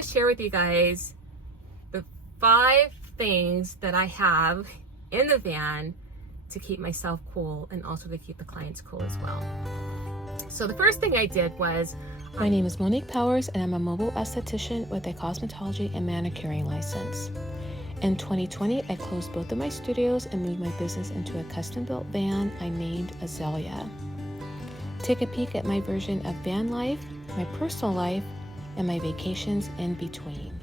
going to share with you guys the 5 things that I have in the van to keep myself cool and also to keep the clients cool as well. So the first thing I did was, my name is Monique Powers and I'm a mobile esthetician with a cosmetology and manicuring license. In 2020, I closed both of my studios and moved my business into a custom-built van I named Azalea. Take a peek at my version of van life, my personal life, and my vacations in between.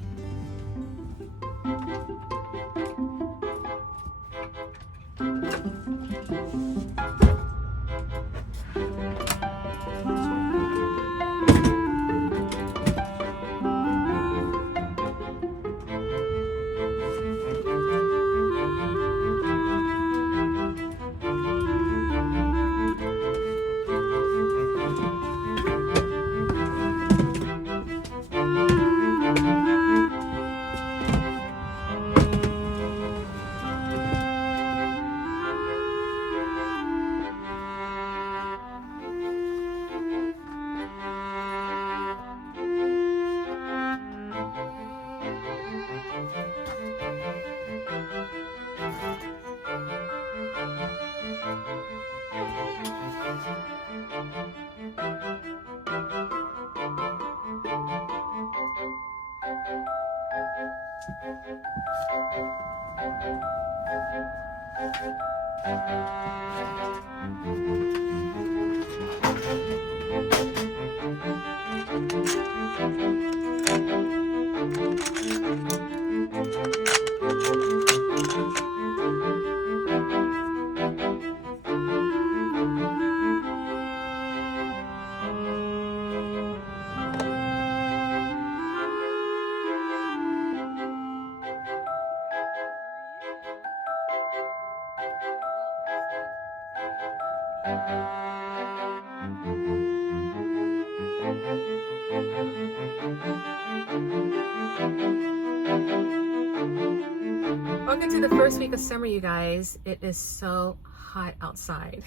Welcome to the first week of summer, you guys. It is so hot outside.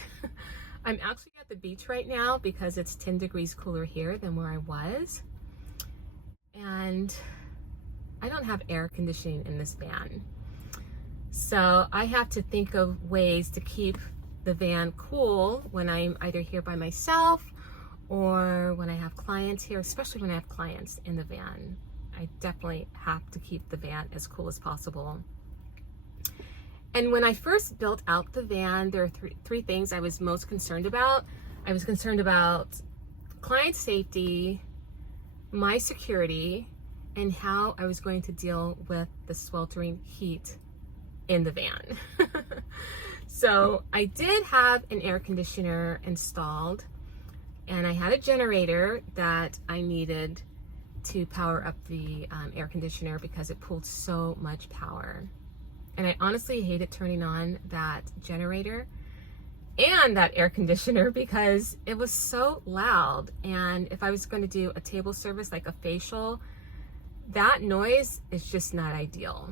I'm actually at the beach right now because it's 10 degrees cooler here than where I was. And I don't have air conditioning in this van. So I have to think of ways to keep the van cool when I'm either here by myself or when I have clients here, especially when I have clients in the van. I definitely have to keep the van as cool as possible. And when I first built out the van, there are three things I was most concerned about. I was concerned about client safety, my security, and how I was going to deal with the sweltering heat in the van. So I did have an air conditioner installed, and I had a generator that I needed to power up the air conditioner because it pulled so much power. And I honestly hated turning on that generator and that air conditioner because it was so loud. And if I was going to do a table service like a facial, that noise is just not ideal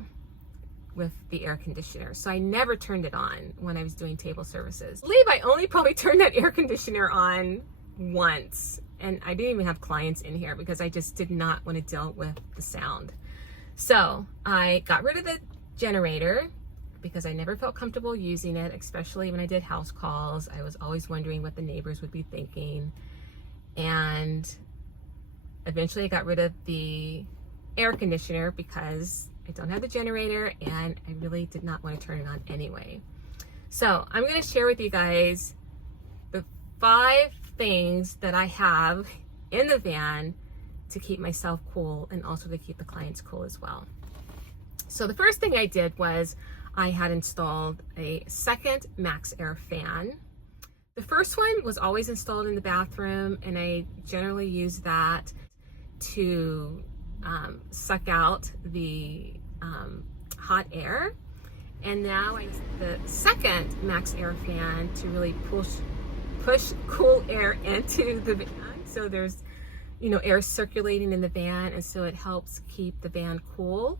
with the air conditioner. So I never turned it on when I was doing table services. I believe I only probably turned that air conditioner on once. And I didn't even have clients in here because I just did not want to deal with the sound. So I got rid of the generator because I never felt comfortable using it, especially when I did house calls. I was always wondering what the neighbors would be thinking. And eventually I got rid of the air conditioner because I don't have the generator and I really did not want to turn it on anyway. So I'm going to share with you guys the 5 things that I have in the van to keep myself cool and also to keep the clients cool as well. So the first thing I did was I had installed a second Max Air fan. The first one was always installed in the bathroom, and I generally use that to suck out the hot air. And now I use the second Max Air fan to really push cool air into the van. So there's, air circulating in the van, and so it helps keep the van cool.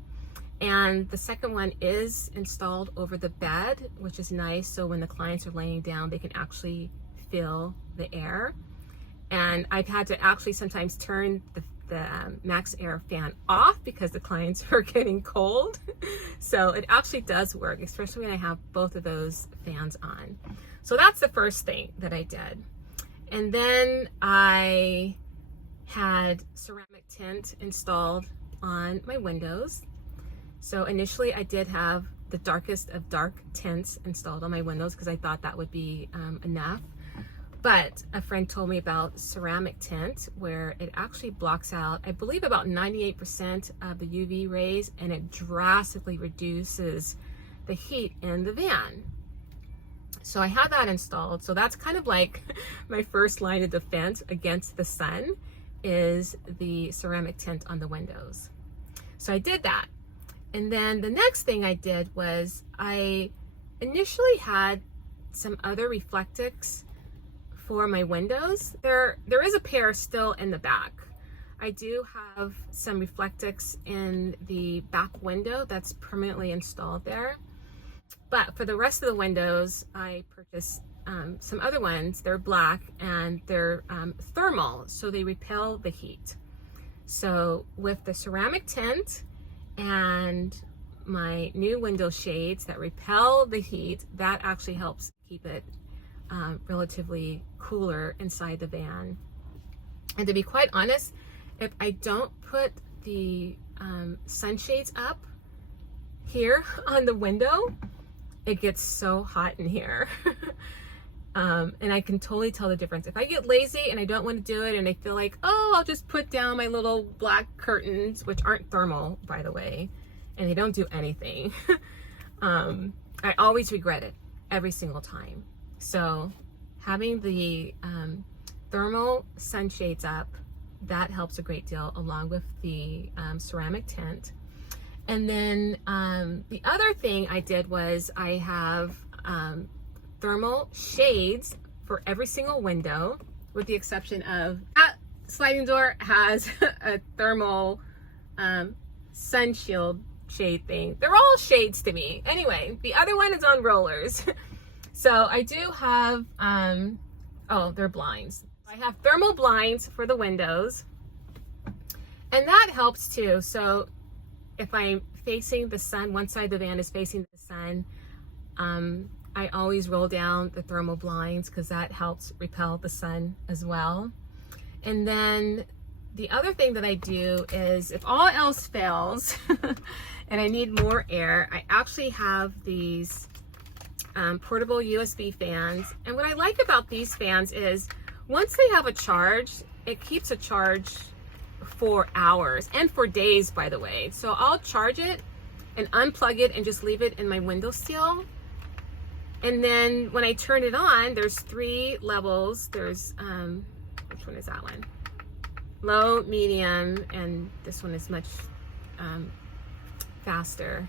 And the second one is installed over the bed, which is nice. So when the clients are laying down, they can actually feel the air. And I've had to actually sometimes turn the the Max Air fan off because the clients were getting cold. So it actually does work, especially when I have both of those fans on. So that's the first thing that I did. And then I had ceramic tint installed on my windows. So initially I did have the darkest of dark tints installed on my windows because I thought that would be enough. But a friend told me about ceramic tint where it actually blocks out, I believe, about 98% of the UV rays, and it drastically reduces the heat in the van. So I had that installed. So that's kind of like my first line of defense against the sun is the ceramic tint on the windows. So I did that. And then the next thing I did was I initially had some other reflectics for my windows. There is a pair still in the back. I do have some reflectics in the back window that's permanently installed there. But for the rest of the windows, I purchased some other ones. They're black and they're thermal, so they repel the heat. So with the ceramic tint and my new window shades that repel the heat, that actually helps keep it relatively cooler inside the van. And to be quite honest, if I don't put the sunshades up here on the window, it gets so hot in here. And I can totally tell the difference. If I get lazy and I don't want to do it and I feel like, oh, I'll just put down my little black curtains, which aren't thermal, by the way, and they don't do anything, I always regret it every single time. So having the thermal sunshades up, that helps a great deal, along with the ceramic tint. And then the other thing I did was I have thermal shades for every single window, with the exception of that sliding door has a thermal sun shield shade thing. They're all shades to me. Anyway, the other one is on rollers. So I do have, oh, they're blinds. I have thermal blinds for the windows, and that helps too. So if I'm facing the sun, one side of the van is facing the sun, I always roll down the thermal blinds because that helps repel the sun as well. And then the other thing that I do is, if all else fails and I need more air, I actually have these portable USB fans. And what I like about these fans is once they have a charge, it keeps a charge for hours and for days, by the way. So I'll charge it and unplug it and just leave it in my windowsill. And then when I turn it on, there's 3 levels. There's, which one is that one? Low, medium, and this one is much faster.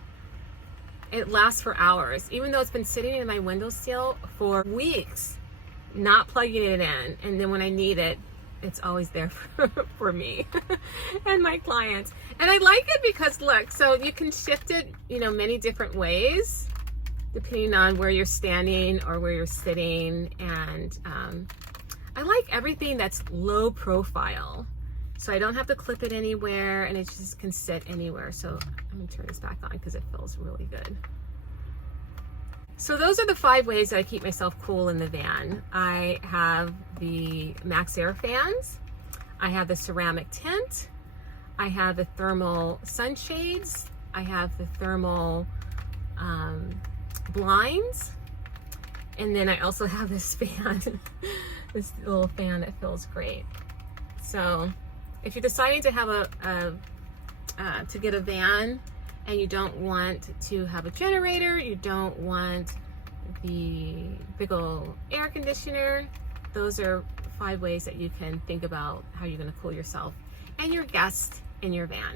It lasts for hours, even though it's been sitting in my windowsill for weeks, not plugging it in. And then when I need it, it's always there for me and my clients. And I like it because look, so you can shift it, you know, many different ways, depending on where you're standing or where you're sitting. And I like everything that's low profile. So I don't have to clip it anywhere, and it just can sit anywhere. So I'm gonna turn this back on because it feels really good. So those are the 5 ways that I keep myself cool in the van. I have the Max Air fans, I have the ceramic tint, I have the thermal sunshades, I have the thermal blinds, and then I also have this fan, this little fan that feels great. So if you're deciding to have to get a van and you don't want to have a generator, you don't want the big old air conditioner, those are 5 ways that you can think about how you're going to cool yourself and your guests in your van.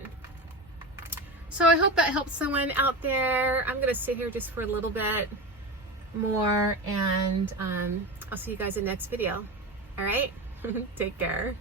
So I hope that helps someone out there. I'm going to sit here just for a little bit more, and I'll see you guys in the next video. All right, take care.